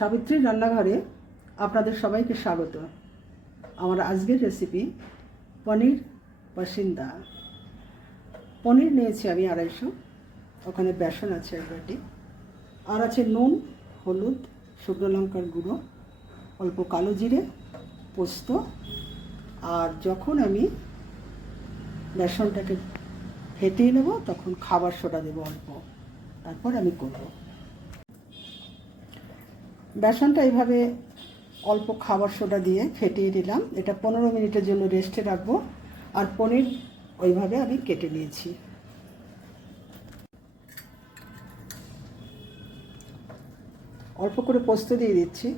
সাবিত্রীর রান্নাঘরে আপনাদের সবাইকে স্বাগত। আমার আজকের রেসিপি পনির পাসিন্দা। পনির নিয়েছি আমি 250, ওখানে বেসন আছে 1 বাটি, আর আছে নুন, হলুদ, শুকনো লঙ্কার গুঁড়ো, অল্প কালো জিরে, পোস্ত। আর যখন আমি বেসনটাকে ফেটিয়ে নেব তখন খাবার সোডা দেবো অল্প, তারপর আমি করব। বেসনটা এইভাবে অল্প খাবার সোডা দিয়ে ফেটিয়ে দিলাম। এটা 15 মিনিটের জন্য রেস্টে রাখবো। আর পনির ওইভাবে আমি কেটে নিয়েছি। অল্প করে পোস্ত দিয়ে দিচ্ছি।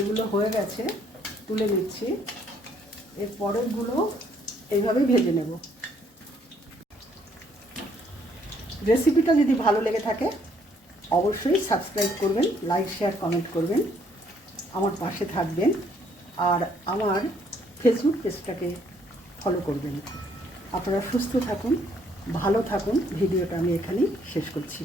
এগুলো হয়ে গেছে, তুলে নিচ্ছি। এর পরেরগুলো এইভাবেই ভেজে নেব। রেসিপিটা যদি ভালো লেগে থাকে অবশ্যই সাবস্ক্রাইব করবেন, লাইক, শেয়ার, কমেন্ট করবেন, আমার পাশে থাকবেন, আর আমার ফেসবুক পেজটাকে ফলো করবেন। আপনারা সুস্থ থাকুন, ভালো থাকুন। ভিডিওটা আমি এখানেই শেষ করছি।